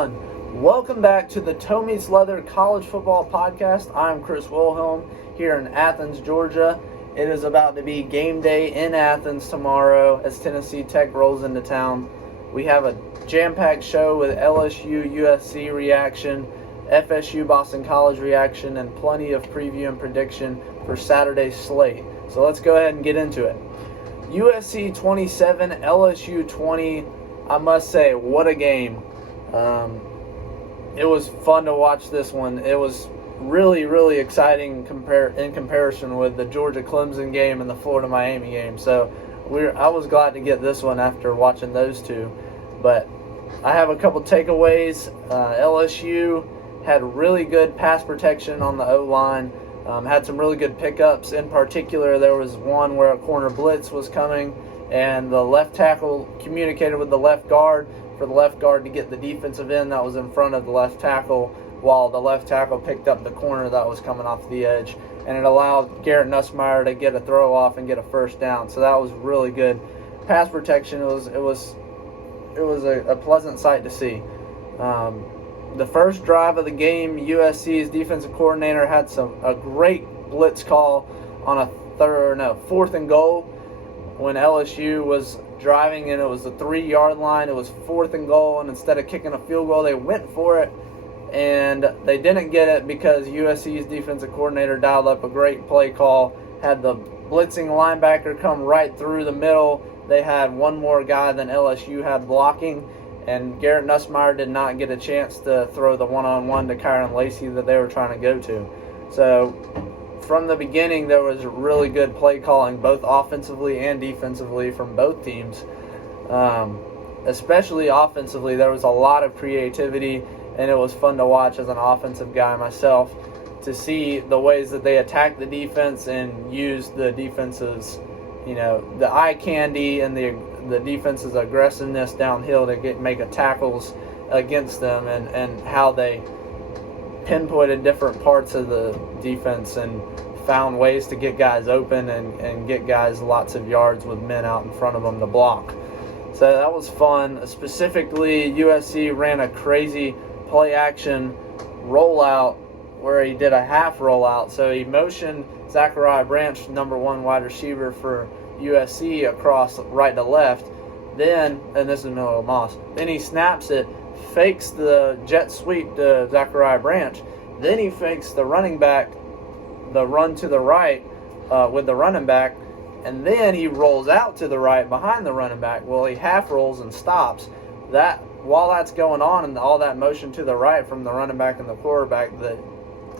everyone. Welcome back to the Meets Leather College Football Podcast. I'm Chris Wilhelm here in Athens, Georgia. It is about to be game day in Athens tomorrow as Tennessee Tech rolls into town. We have a jam-packed show with LSU, USC reaction, FSU, Boston College reaction, and plenty of preview and prediction for Saturday's slate. So let's go ahead and get into it. USC 27, LSU 20. I must say, what a game. It was fun to watch this one. It was really, really exciting in comparison with the Georgia-Clemson game and the Florida-Miami game. So I was glad to get this one after watching those two. But I have a couple takeaways. LSU had really good pass protection on the O-line. Had some really good pickups. In particular, there was one where a corner blitz was coming, and the left tackle communicated with the left guard for the left guard to get the defensive end that was in front of the left tackle, while the left tackle picked up the corner that was coming off the edge. And it allowed Garrett Nussmeier to get a throw off and get a first down. So that was really good pass protection. It was a pleasant sight to see. The first drive of the game, USC's defensive coordinator had a great blitz call on a fourth and goal when LSU was driving and it was the 3-yard line. It was fourth and goal, and instead of kicking a field goal, they went for it, and they didn't get it because USC's defensive coordinator dialed up a great play call, had the blitzing linebacker come right through the middle. They had one more guy than LSU had blocking, and Garrett Nussmeier did not get a chance to throw the one-on-one to Kyron Lacey that they were trying to go to. So from the beginning, there was really good play calling, both offensively and defensively from both teams. Especially offensively, there was a lot of creativity, and it was fun to watch as an offensive guy myself to see the ways that they attacked the defense and used the defense's, the eye candy and the defense's aggressiveness downhill to make tackles against them, and how they pinpointed different parts of the defense and found ways to get guys open and get guys lots of yards with men out in front of them to block. So that was fun. Specifically, USC ran a crazy play-action rollout where he did a half rollout. So he motioned Zachariah Branch, number 1 wide receiver for USC, across right to left. Then, and this is Miller Moss, then he snaps it, fakes the jet sweep to Zachariah Branch. Then he fakes the running back, the run to the right with the running back, and then he rolls out to the right behind the running back. Well, he half rolls and stops. While that's going on and all that motion to the right from the running back and the quarterback, the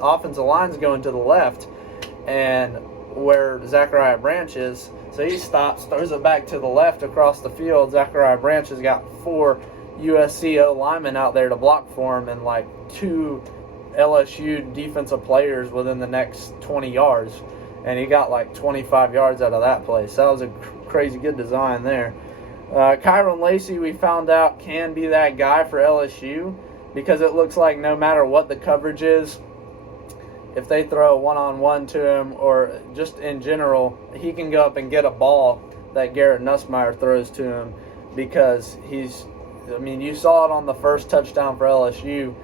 offensive line's going to the left and where Zachariah Branch is. So he stops, throws it back to the left across the field. Zachariah Branch has got 4 USC O-linemen out there to block for him and like 2 LSU defensive players within the next 20 yards. And he got like 25 yards out of that play. So that was a crazy good design there. Kyron Lacey, we found out, can be that guy for LSU because it looks like no matter what the coverage is, if they throw a one-on-one to him or just in general, he can go up and get a ball that Garrett Nussmeier throws to him because you saw it on the first touchdown for LSU.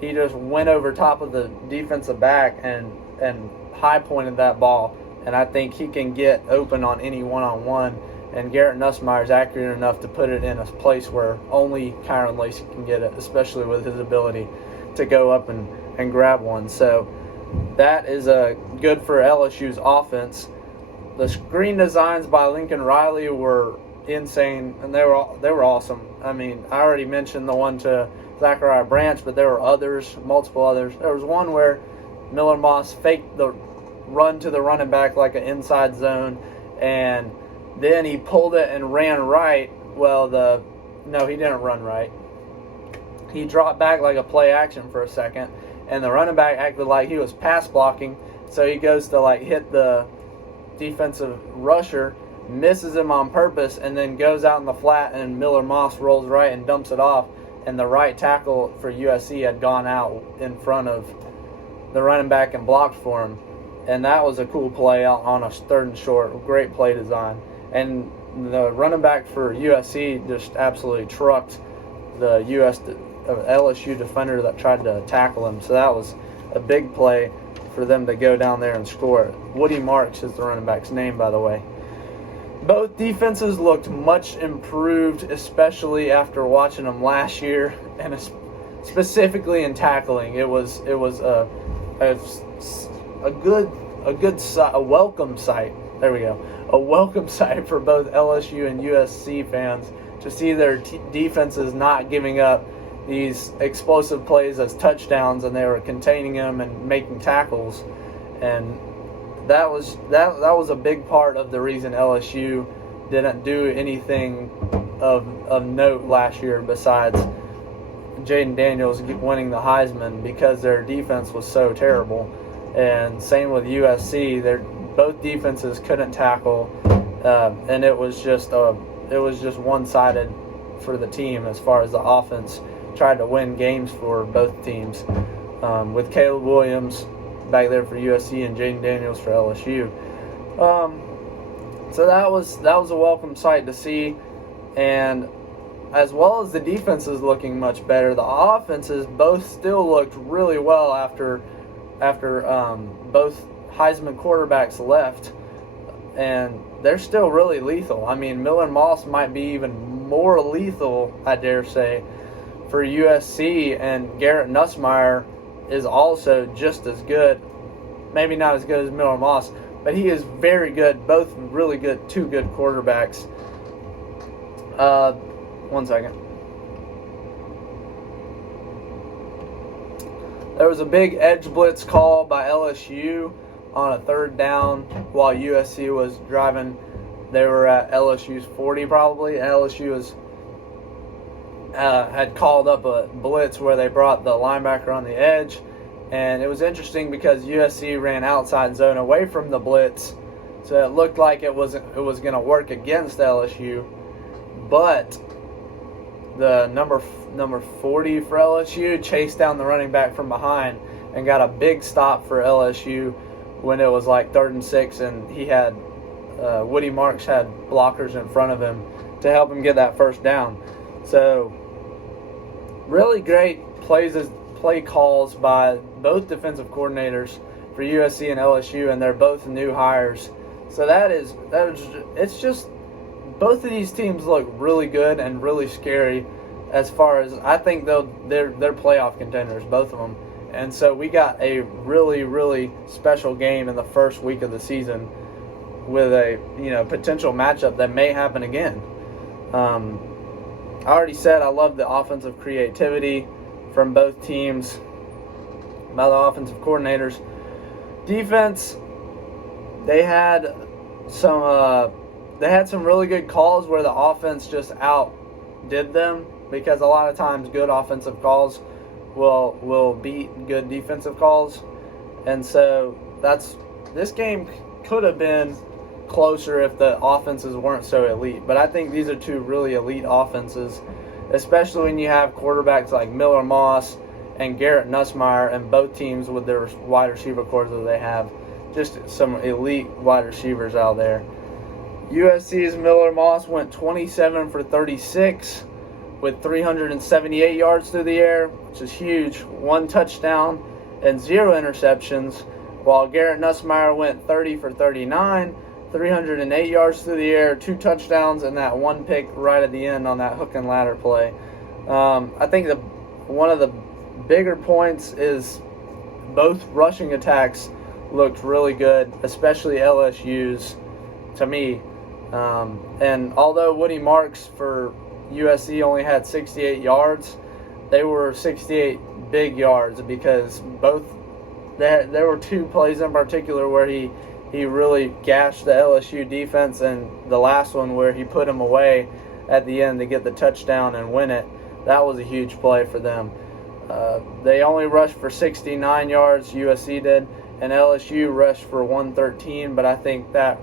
He just went over top of the defensive back and high-pointed that ball, and I think he can get open on any one-on-one, and Garrett Nussmeier is accurate enough to put it in a place where only Kyron Lacey can get it, especially with his ability to go up and grab one. So that is good for LSU's offense. The screen designs by Lincoln Riley were insane, and they were awesome. I already mentioned the one to Zachariah Branch, but there were multiple others. There was one where Miller Moss faked the run to the running back like an inside zone, and then he pulled it and ran right. No, he didn't run right. He dropped back like a play action for a second, and the running back acted like he was pass blocking, so he goes to hit the defensive rusher, misses him on purpose, and then goes out in the flat, and Miller Moss rolls right and dumps it off, and the right tackle for USC had gone out in front of the running back and blocked for him. And that was a cool play on a 3rd and short. Great play design. And the running back for USC just absolutely trucked the LSU defender that tried to tackle him. So that was a big play for them to go down there and score. Woody Marks is the running back's name, by the way. Both defenses looked much improved, especially after watching them last year, and specifically in tackling. It was a welcome sight. There we go. A welcome sight for both LSU and USC fans to see their defenses not giving up these explosive plays as touchdowns, and they were containing them and making tackles. And that was a big part of the reason LSU didn't do anything of note last year besides Jaden Daniels winning the Heisman, because their defense was so terrible. And same with USC, both defenses couldn't tackle, and it was just one-sided for the team as far as the offense tried to win games for both teams, with Caleb Williams back there for USC and Jaden Daniels for LSU. So that was a welcome sight to see, and as well as the defenses looking much better, the offenses both still looked really well after both Heisman quarterbacks left, and they're still really lethal. I mean, Miller Moss might be even more lethal, I dare say, for USC, and Garrett Nussmeier is also just as good. Maybe not as good as Miller Moss, but he is very good. Both really good, two good quarterbacks. One second. There was a big edge blitz call by LSU on a third down while USC was driving. They were at LSU's 40 probably, and LSU had called up a blitz where they brought the linebacker on the edge. And it was interesting because USC ran outside zone away from the blitz, so it looked like it was going to work against LSU. But the number 40 for LSU chased down the running back from behind and got a big stop for LSU when it was like 3rd and 6, and he had Woody Marks had blockers in front of him to help him get that first down. So really great play calls by both defensive coordinators for USC and LSU, and they're both new hires. So it's just both of these teams look really good and really scary. As far as I think, they're playoff contenders, both of them. And so we got a really, really special game in the first week of the season with a potential matchup that may happen again. I already said I love the offensive creativity from both teams by the offensive coordinators. Defense, they had some really good calls where the offense just outdid them, because a lot of times good offensive calls will beat good defensive calls. And so this game could have been closer if the offenses weren't so elite. But I think these are two really elite offenses, especially when you have quarterbacks like Miller Moss and Garrett Nussmeier, and both teams with their wide receiver corps that they have. Just some elite wide receivers out there. USC's Miller Moss went 27 for 36 with 378 yards through the air, which is huge. 1 touchdown and 0 interceptions, while Garrett Nussmeier went 30 for 39, 308 yards through the air, 2 touchdowns, and that 1 pick right at the end on that hook and ladder play. I think one of the bigger points is both rushing attacks looked really good, especially LSU's, to me. And although Woody Marks for USC only had 68 yards, they were 68 big yards, because there were 2 plays in particular where he really gashed the LSU defense, and the last one where he put him away at the end to get the touchdown and win it. That was a huge play for them. They only rushed for 69 yards, USC did, and LSU rushed for 113, but I think that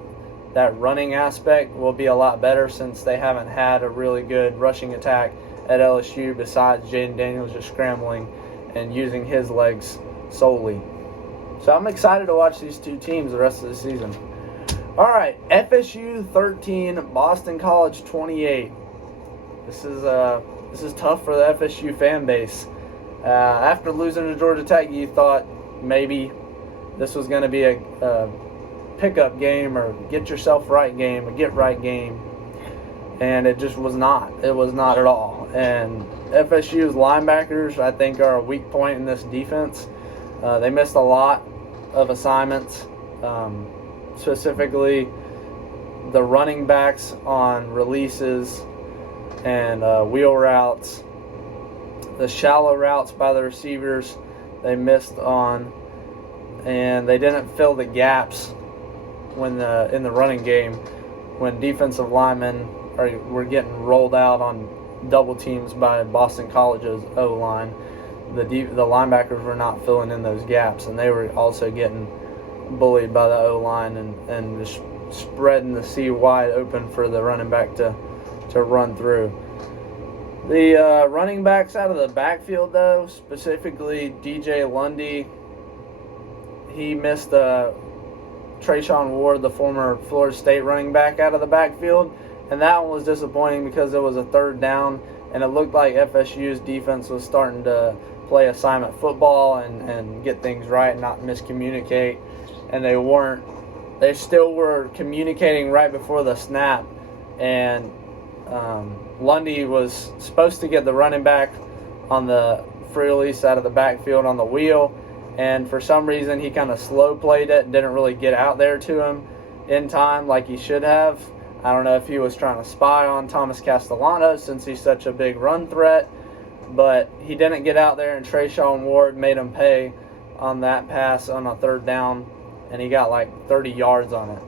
running aspect will be a lot better since they haven't had a really good rushing attack at LSU besides Jaden Daniels just scrambling and using his legs solely. So I'm excited to watch these two teams the rest of the season. All right, FSU 13, Boston College 28. This is tough for the FSU fan base. After losing to Georgia Tech, you thought maybe this was going to be a pickup game or get yourself right game, a get right game. And it just was not. It was not at all. And FSU's linebackers, I think, are a weak point in this defense. They missed a lot of assignments, specifically the running backs on releases and wheel routes. The shallow routes by the receivers they missed on, and they didn't fill the gaps when in the running game when defensive linemen were getting rolled out on double teams by Boston College's O-line. The linebackers were not filling in those gaps, and they were also getting bullied by the O-line and just spreading the sea wide open for the running back to run through. The running backs out of the backfield, though, specifically DJ Lundy, he missed Trayshawn Ward, the former Florida State running back, out of the backfield. And that one was disappointing because it was a third down, and it looked like FSU's defense was starting to play assignment football and get things right and not miscommunicate. And they weren't. They still were communicating right before the snap. And Lundy was supposed to get the running back on the free release out of the backfield on the wheel. And for some reason, he kind of slow played it and didn't really get out there to him in time like he should have. I don't know if he was trying to spy on Thomas Castellanos since he's such a big run threat, but he didn't get out there, and Trayshawn Ward made him pay on that pass on a third down, and he got like 30 yards on it.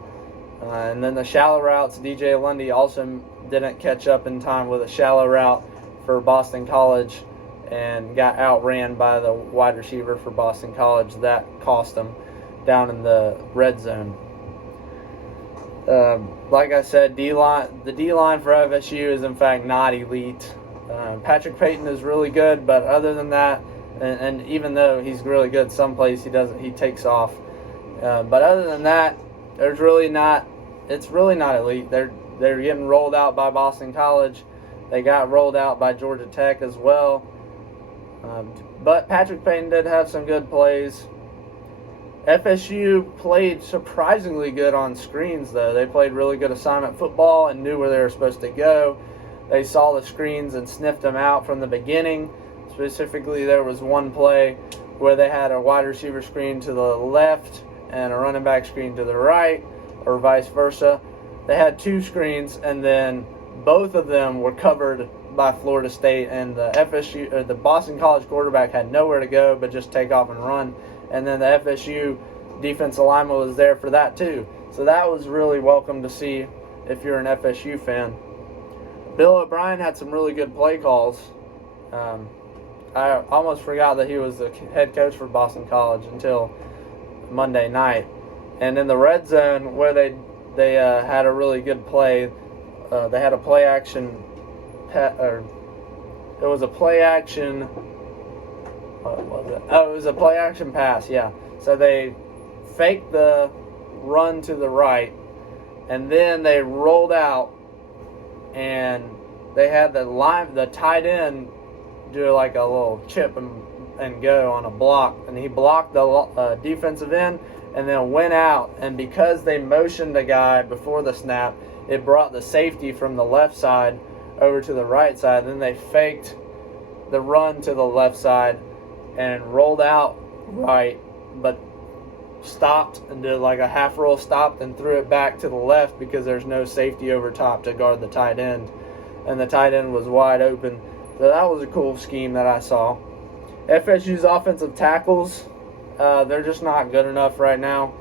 And then the shallow routes, DJ Lundy also didn't catch up in time with a shallow route for Boston College and got outran by the wide receiver for Boston College. That cost him down in the red zone. Like I said, the D-line for FSU is in fact not elite. Patrick Payton is really good, but other than that, and even though he's really good some plays, he takes off. But other than that, it's really not elite. They're getting rolled out by Boston College. They got rolled out by Georgia Tech as well. But Patrick Payton did have some good plays. FSU played surprisingly good on screens, though. They played really good assignment football and knew where they were supposed to go. They saw the screens and sniffed them out from the beginning. Specifically, there was one play where they had a wide receiver screen to the left and a running back screen to the right, or vice versa. They had two screens, and then both of them were covered by Florida State, and the Boston College quarterback had nowhere to go but just take off and run. And then the FSU defensive lineman was there for that too. So that was really welcome to see if you're an FSU fan. Bill O'Brien had some really good play calls. I almost forgot that he was the head coach for Boston College until Monday night. And in the red zone, where they had a really good play, they had a play action. It was a play action. What was it? Oh, it was a play action pass. Yeah. So they faked the run to the right, and then they rolled out, and they had the tight end do like a little chip and go on a block, and he blocked the defensive end and then went out. And because they motioned the guy before the snap, it brought the safety from the left side over to the right side. Then they faked the run to the left side and rolled out right, but stopped and did like a half roll, stopped and threw it back to the left because there's no safety over top to guard the tight end, and the tight end was wide open. So that was a cool scheme that I saw. FSU's offensive tackles, they're just not good enough right now.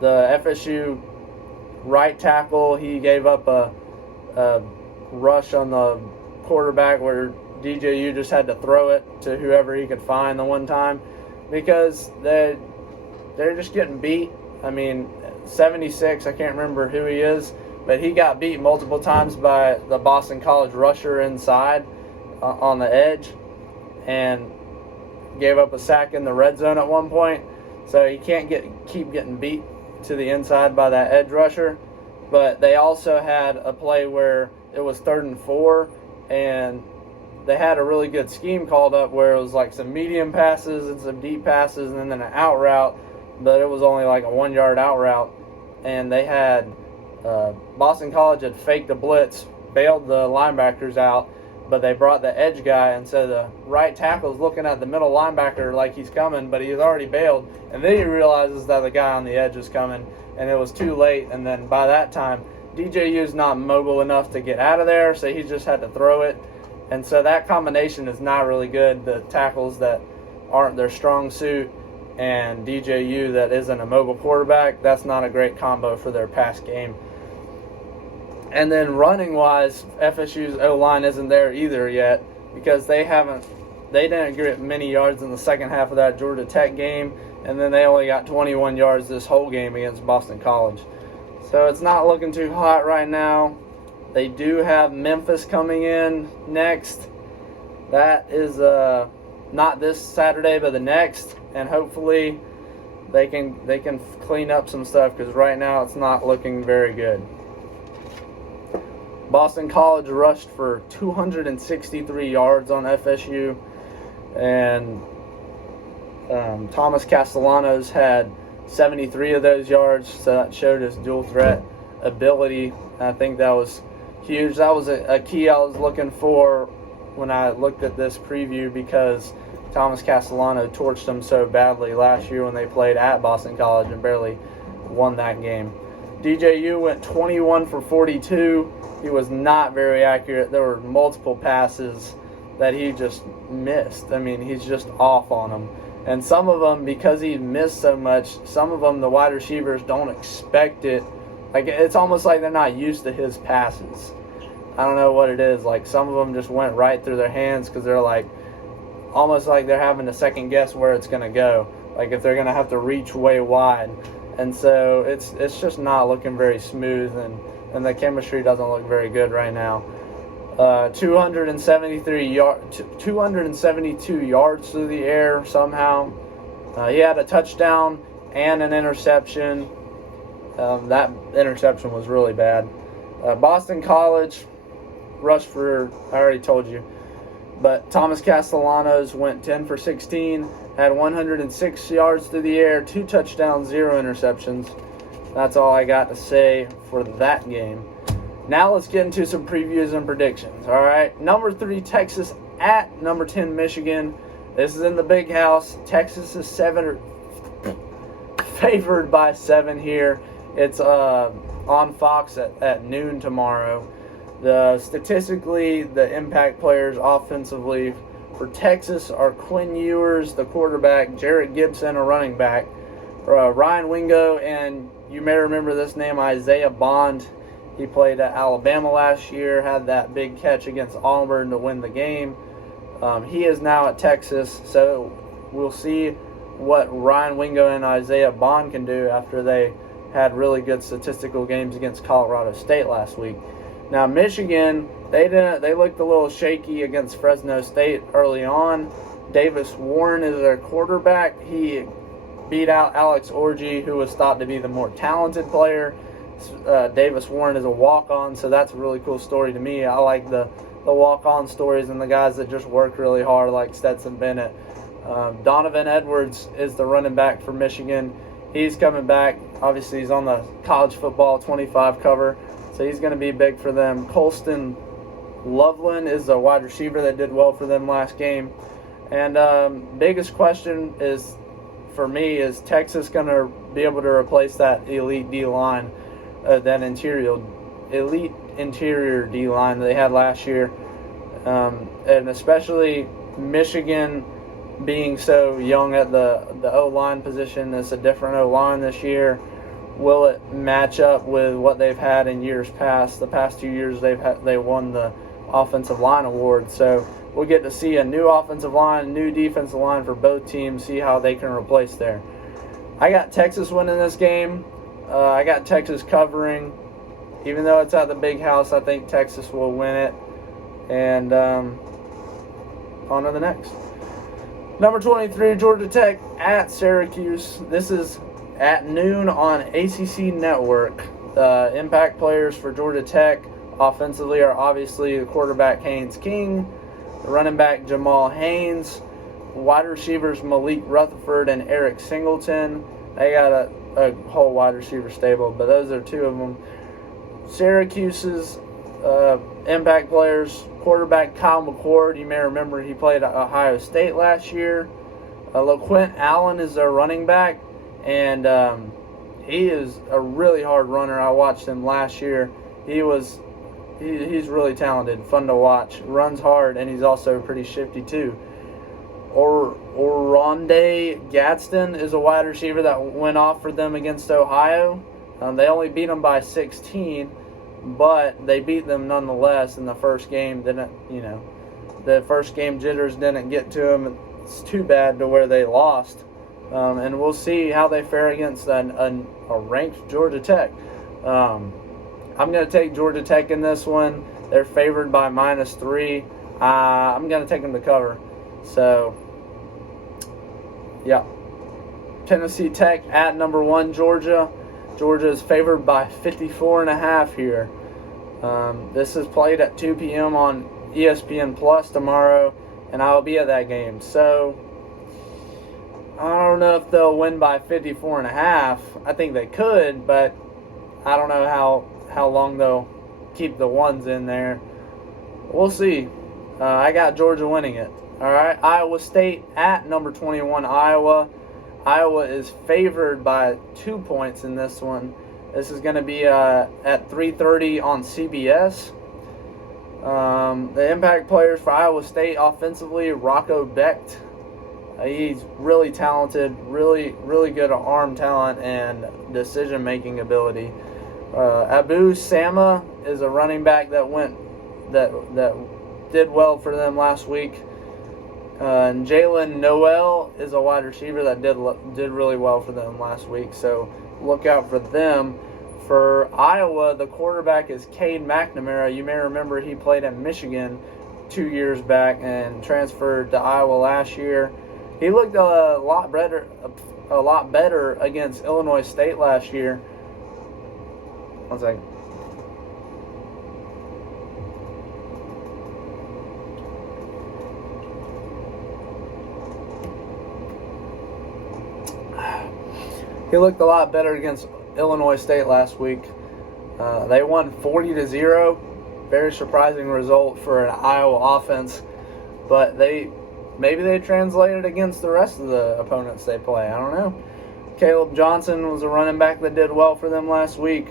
The FSU right tackle, he gave up a rush on the quarterback where DJU just had to throw it to whoever he could find the one time because they're just getting beat. I mean, 76, I can't remember who he is, but he got beat multiple times by the Boston College rusher inside on the edge and gave up a sack in the red zone at one point. So he can't keep getting beat to the inside by that edge rusher. But they also had a play where it was 3rd and 4, and they had a really good scheme called up where it was like some medium passes and some deep passes and then an out route, but it was only like a 1-yard out route. And they had Boston College had faked a blitz, bailed the linebackers out, but they brought the edge guy, and so the right tackle's looking at the middle linebacker like he's coming, but he's already bailed, and then he realizes that the guy on the edge is coming, and it was too late. And then by that time, DJU's not mobile enough to get out of there, so he just had to throw it. And so that combination is not really good. The tackles that aren't their strong suit and DJU that isn't a mobile quarterback, that's not a great combo for their pass game. And then running-wise, FSU's O-line isn't there either yet because they didn't get many yards in the second half of that Georgia Tech game, and then they only got 21 yards this whole game against Boston College. So it's not looking too hot right now. They do have Memphis coming in next. That is not this Saturday, but the next, and hopefully they can clean up some stuff because right now it's not looking very good. Boston College rushed for 263 yards on FSU, and Thomas Castellanos had 73 of those yards, so that showed his dual threat ability. I think that was huge. That was a key I was looking for when I looked at this preview because Thomas Castellano torched them so badly last year when they played at Boston College and barely won that game. DJU went 21 for 42. He was not very accurate. There were multiple passes that he just missed. I mean, he's just off on them. And some of them, because he missed so much, some of them the wide receivers don't expect it. Like, it's almost like they're not used to his passes. I don't know what it is. Like, some of them just went right through their hands because they're like, almost like they're having to second guess where it's going to go. Like, if they're going to have to reach way wide. And so it's just not looking very smooth, and the chemistry doesn't look very good right now. 272 yards through the air somehow. He had a touchdown and an interception. That interception was really bad. Boston College rushed for, I already told you, but Thomas Castellanos went 10 for 16, had 106 yards through the air, 2 touchdowns, 0 interceptions. That's all I got to say for that game. Now let's get into some previews and predictions. All right, number 3 Texas at number 10 Michigan. This is in the Big House. Texas is favored by 7 here. It's on Fox at noon tomorrow. Statistically, the impact players offensively for Texas are Quinn Ewers, the quarterback, Jarrett Gibson, a running back, Ryan Wingo, and you may remember this name, Isaiah Bond. He played at Alabama last year, had that big catch against Auburn to win the game. He is now at Texas, so we'll see what Ryan Wingo and Isaiah Bond can do after they had really good statistical games against Colorado State last week. Now Michigan, they looked a little shaky against Fresno State early on. Davis Warren is their quarterback. He beat out Alex Orji, who was thought to be the more talented player. Davis Warren is a walk-on, so that's a really cool story to me. I like the walk-on stories and the guys that just work really hard, like Stetson Bennett. Donovan Edwards is the running back for Michigan. He's coming back. Obviously, he's on the college football 25 cover, so he's going to be big for them. Colston Loveland is a wide receiver that did well for them last game. And biggest question is, for me, is Texas going to be able to replace that elite D-line, that elite interior D-line that they had last year? And especially Michigan being so young at the O-line position. It's a different O-line this year. Will it match up with what they've had in years past? The past 2 years they won the offensive line award. So we'll get to see a new offensive line, new defensive line for both teams, see how they can replace there. I got Texas winning this game. I got Texas covering. Even though it's at the Big House, I think Texas will win it. And on to the next. Number 23, Georgia Tech at Syracuse. This is at noon on ACC Network. Impact players for Georgia Tech offensively are obviously the quarterback Haynes King, the running back Jamal Haynes, wide receivers Malik Rutherford and Eric Singleton. They got a whole wide receiver stable, but those are two of them. Syracuse's impact players, quarterback Kyle McCord. You may remember he played at Ohio State last year. LaQuint Allen is their running back, and he is a really hard runner. I watched him last year. He's really talented, fun to watch, runs hard, and he's also pretty shifty too. Oronde Gadsden is a wide receiver that went off for them against Ohio. They only beat them by 16, but they beat them nonetheless in the first game. The first game jitters didn't get to them. It's too bad to where they lost. And we'll see how they fare against a ranked Georgia Tech. I'm going to take Georgia Tech in this one. They're favored by -3. I'm going to take them to cover. So, yeah. Tennessee Tech at number 1, Georgia. Georgia is favored by 54.5 here. This is played at 2 p.m. on ESPN Plus tomorrow, and I will be at that game. So, I don't know if they'll win by 54.5. I think they could, but I don't know how long they'll keep the ones in there. We'll see. I got Georgia winning it. All right, Iowa State at number 21, Iowa. Iowa is favored by 2 points in this one. This is going to be at 3:30 on CBS. The impact players for Iowa State offensively, Rocco Becht. He's really talented, really good arm talent and decision-making ability. Abu Sama is a running back that did well for them last week. And Jalen Noel is a wide receiver that did really well for them last week. So look out for them. For Iowa, the quarterback is Cade McNamara. You may remember he played at Michigan 2 years back and transferred to Iowa last year. He looked a lot better against Illinois State last year. One second. He looked a lot better against Illinois State last week. They won 40-0. Very surprising result for an Iowa offense. But maybe they translated against the rest of the opponents they play. I don't know. Caleb Johnson was a running back that did well for them last week.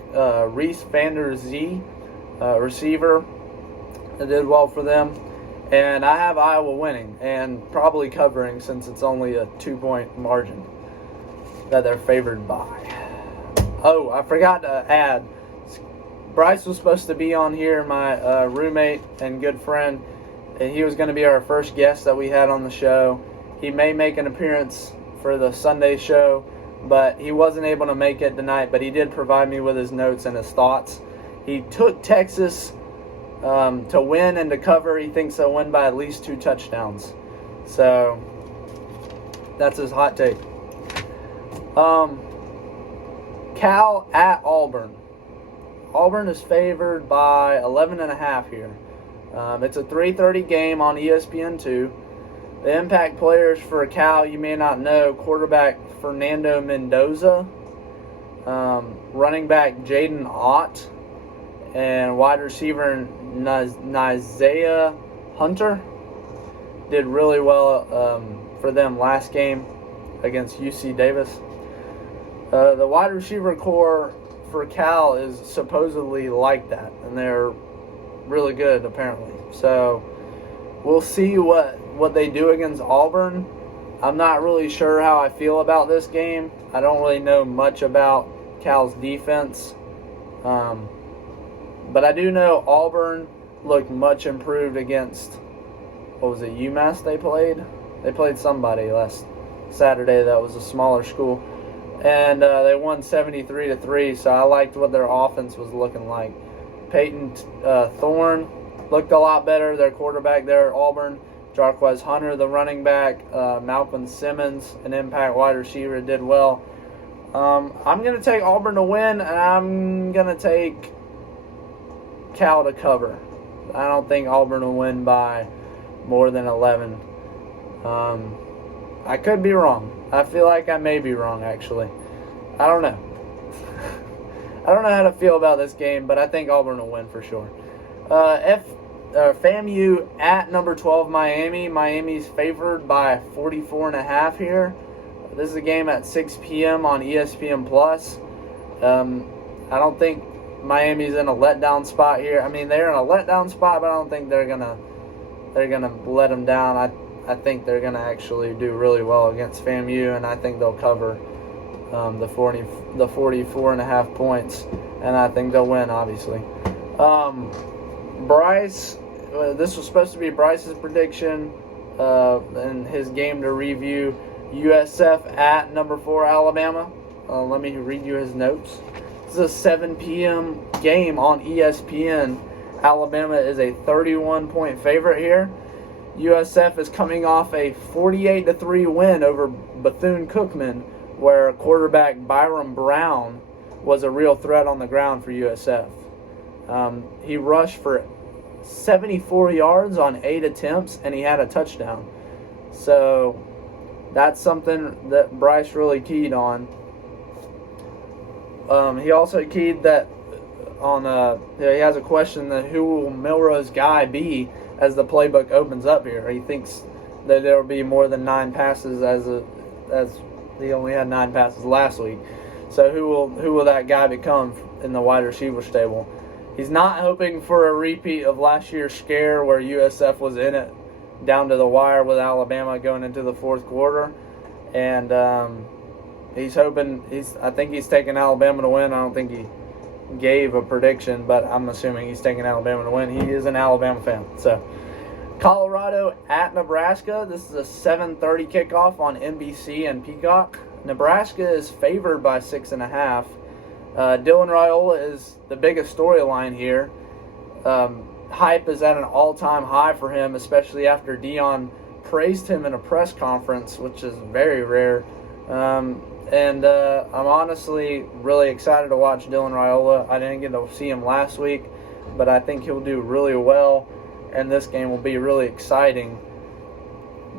Reese Vander Zee, receiver, that did well for them. And I have Iowa winning and probably covering since it's only a 2-point margin that they're favored by. Oh, I forgot to add, Bryce was supposed to be on here, my roommate and good friend, and he was going to be our first guest that we had on the show. He may make an appearance for the Sunday show, but he wasn't able to make it tonight, but he did provide me with his notes and his thoughts. He took Texas to win and to cover. He thinks they'll win by at least 2 touchdowns. So, that's his hot take. Cal at Auburn. Auburn is favored by 11.5 here. It's a 3:30 game on ESPN2. The impact players for Cal, you may not know, quarterback Fernando Mendoza, running back Jaden Ott, and wide receiver Nizaiah Hunter. Did really well for them last game against UC Davis. The wide receiver core for Cal is supposedly like that, and they're really good apparently. So we'll see what they do against Auburn. I'm not really sure how I feel about this game. I don't really know much about Cal's defense. But I do know Auburn looked much improved against, UMass they played? They played somebody last Saturday that was a smaller school. And they won 73-3, so I liked what their offense was looking like. Peyton Thorne looked a lot better, their quarterback there at Auburn. Jarquez Hunter, the running back. Malcolm Simmons, an impact wide receiver, did well. I'm going to take Auburn to win, and I'm going to take Cal to cover. I don't think Auburn will win by more than 11. I could be wrong. I feel like I may be wrong, actually. I don't know. I don't know how to feel about this game, but I think Auburn will win for sure. FAMU at number 12 Miami. Miami's favored by 44.5 here. This is a game at 6 p.m. on ESPN+. I don't think Miami's in a letdown spot here. I mean, they're in a letdown spot, but I don't think they're gonna let them down. I think they're gonna actually do really well against FAMU, and I think they'll cover the 44.5 points, and I think they'll win, obviously. Bryce, this was supposed to be Bryce's prediction in his game to review. USF at number 4 Alabama. Let me read you his notes. This is a 7 p.m. game on ESPN. Alabama is a 31-point favorite here. USF is coming off a 48-3 win over Bethune-Cookman, where quarterback Byron Brown was a real threat on the ground for USF. He rushed for 74 yards on 8 attempts, and he had a touchdown. So that's something that Bryce really keyed on. He also keyed that on he has a question that who will Milroe's guy be as the playbook opens up here. He thinks that there will be more than 9 passes as he only had 9 passes last week. So who will that guy become in the wide receiver stable? He's not hoping for a repeat of last year's scare where USF was in it down to the wire with Alabama going into the fourth quarter, and he's hoping. I think he's taking Alabama to win. I don't think he gave a prediction, but I'm assuming he's taking Alabama to win. He is an Alabama fan. So, Colorado at Nebraska. This is a 7:30 kickoff on NBC and Peacock. Nebraska is favored by 6.5. Dylan Raiola is the biggest storyline here. Hype is at an all-time high for him, especially after Deion praised him in a press conference, which is very rare. And I'm honestly really excited to watch Dylan Raiola. I didn't get to see him last week, but I think he'll do really well, and this game will be really exciting.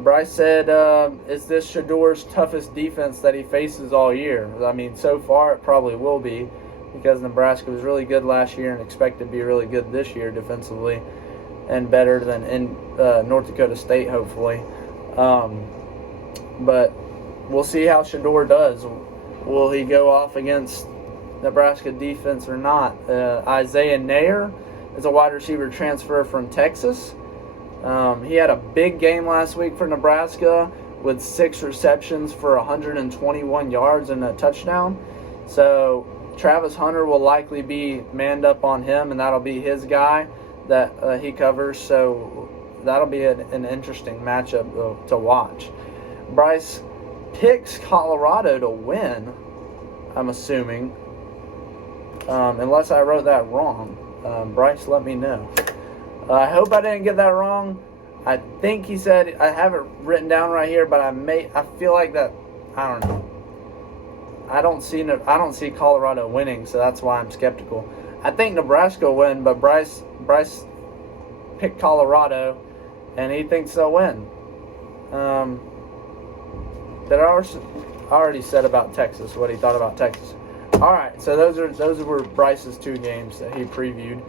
Bryce said, is this Shador's toughest defense that he faces all year? I mean, so far it probably will be, because Nebraska was really good last year and expected to be really good this year defensively, and better than in North Dakota State, hopefully. But we'll see how Shador does. Will he go off against Nebraska defense or not? Isaiah Nair is a wide receiver transfer from Texas. He had a big game last week for Nebraska with 6 receptions for 121 yards and a touchdown. So Travis Hunter will likely be manned up on him, and that'll be his guy that he covers. So that'll be an interesting matchup to watch. Bryce picks Colorado to win, I'm assuming, unless I wrote that wrong. Bryce, let me know. I hope I didn't get that wrong. I think he said, I have it written down right here, but I feel like that, I don't know. I don't see Colorado winning, so that's why I'm skeptical. I think Nebraska will win, but Bryce picked Colorado, and he thinks they'll win. That I already said about Texas, what he thought about Texas. All right, so those were Bryce's 2 games that he previewed.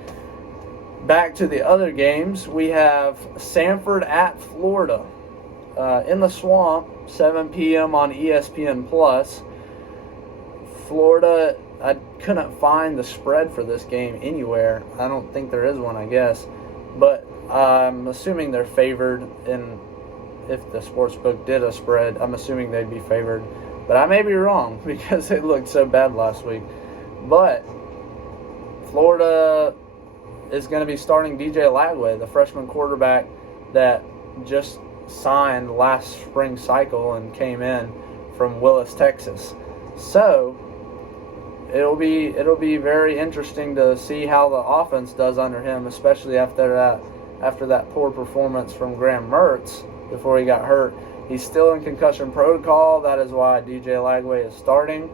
Back to the other games, we have Samford at Florida. In the Swamp, 7 p.m. on ESPN+. Florida, I couldn't find the spread for this game anywhere. I don't think there is one, I guess. But I'm assuming they're favored, and if the sportsbook did a spread, I'm assuming they'd be favored. But I may be wrong because they looked so bad last week. But Florida is going to be starting DJ Lagway, the freshman quarterback that just signed last spring cycle and came in from Willis, Texas. So it'll be very interesting to see how the offense does under him, especially after that poor performance from Graham Mertz before he got hurt. He's still in concussion protocol. That is why DJ Lagway is starting,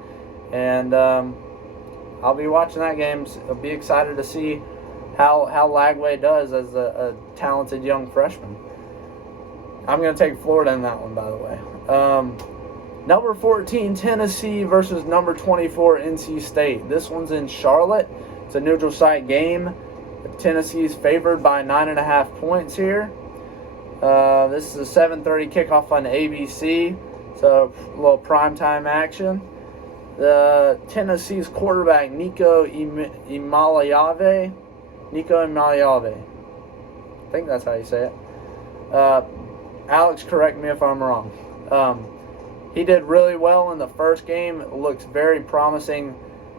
and I'll be watching that game. I'll be excited to see how Lagway does as a talented young freshman. I'm going to take Florida in that one, by the way. Number 14, Tennessee versus number 24, NC State. This one's in Charlotte. It's a neutral site game. Tennessee's favored by 9.5 points here. This is a 7:30 kickoff on ABC, so a little primetime action. Tennessee's quarterback, Nico Iamaleava. I think that's how you say it. Alex, correct me if I'm wrong. He did really well in the first game. It looks very promising.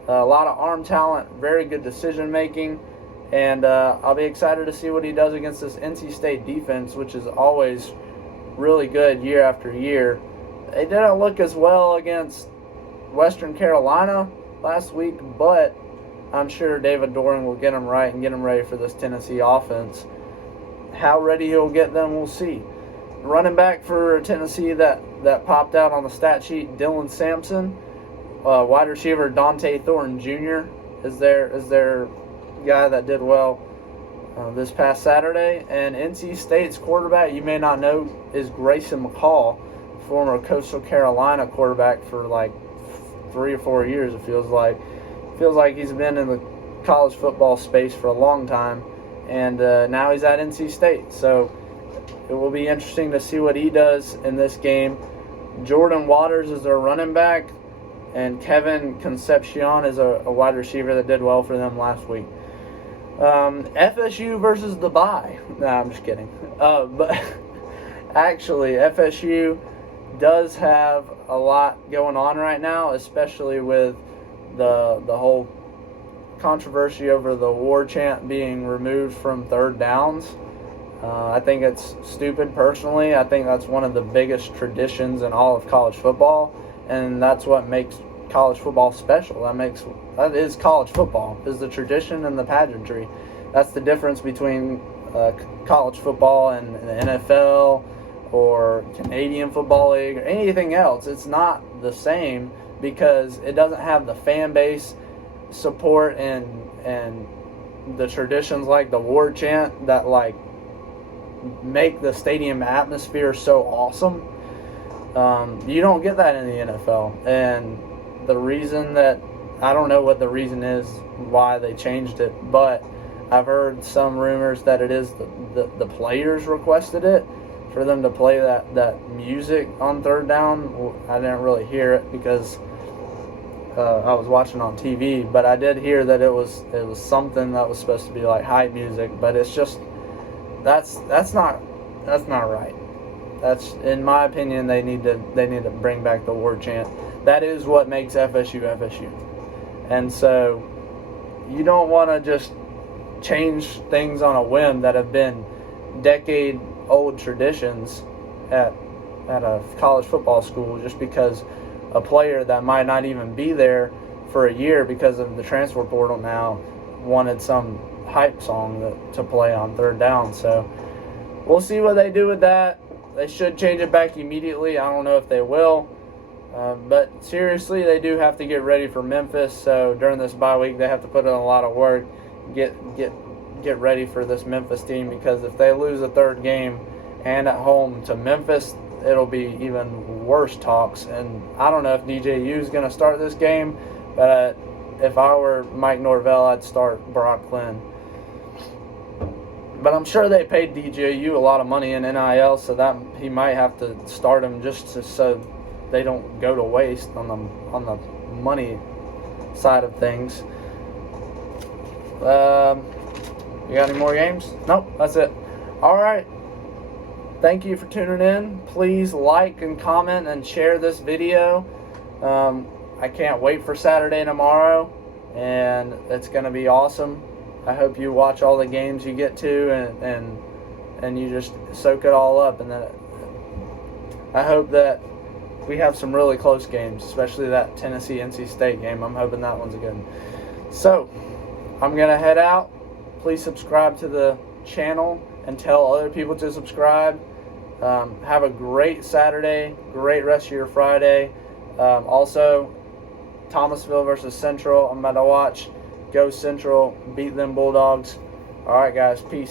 A lot of arm talent, very good decision making. And I'll be excited to see what he does against this NC State defense, which is always really good year after year. They didn't look as well against Western Carolina last week, but I'm sure David Doring will get them right and get them ready for this Tennessee offense. How ready he'll get them, we'll see. Running back for Tennessee that popped out on the stat sheet, Dylan Sampson. Wide receiver Dante Thornton Jr. is their guy that did well this past Saturday. And NC State's quarterback, you may not know, is Grayson McCall, former Coastal Carolina quarterback for like 3 or 4 years, it feels like. Feels like he's been in the college football space for a long time, and now he's at NC State. So it will be interesting to see what he does in this game. Jordan Waters is their running back, and Kevin Concepcion is a wide receiver that did well for them last week. FSU versus the Bye. Nah, I'm just kidding. But actually, FSU does have a lot going on right now, especially with the whole controversy over the war chant being removed from third downs. I think it's stupid personally. I think that's one of the biggest traditions in all of college football, and that's what makes college football special. That is college football, is the tradition and the pageantry. That's the difference between college football and the NFL or Canadian Football League or anything else. It's not the same because it doesn't have the fan base support and the traditions like the war chant that like make the stadium atmosphere so awesome. You don't get that in the NFL, and the reason that I don't know what the reason is why they changed it, but I've heard some rumors that it is the players requested it for them to play that music on third down. I didn't really hear it because I was watching on TV, but I did hear that it was something that was supposed to be like hype music, but it's just that's not right. That's, in my opinion, they need to bring back the war chant. That is what makes FSU FSU. And so you don't want to just change things on a whim that have been decade-old traditions at a college football school just because a player that might not even be there for a year because of the transfer portal now wanted some hype song to play on third down. So we'll see what they do with that. They should change it back immediately. I don't know if they will. But seriously, they do have to get ready for Memphis. So during this bye week, they have to put in a lot of work, get ready for this Memphis team, because if they lose a third game and at home to Memphis, it'll be even worse talks. And I don't know if DJU is going to start this game, but if I were Mike Norvell, I'd start Brock Glenn. But I'm sure they paid DJU a lot of money in NIL, so that he might have to start him just so they don't go to waste on the money side of things. You got any more games? Nope, that's it. All right. Thank you for tuning in. Please like and comment and share this video. I can't wait for Saturday tomorrow, and it's going to be awesome. I hope you watch all the games you get to and you just soak it all up. And then I hope that we have some really close games, especially that Tennessee-NC State game. I'm hoping that one's a good one. So I'm going to head out. Please subscribe to the channel and tell other people to subscribe. Have a great Saturday, great rest of your Friday. Also, Thomasville versus Central. I'm about to watch. Go Central, beat them Bulldogs. All right, guys, peace.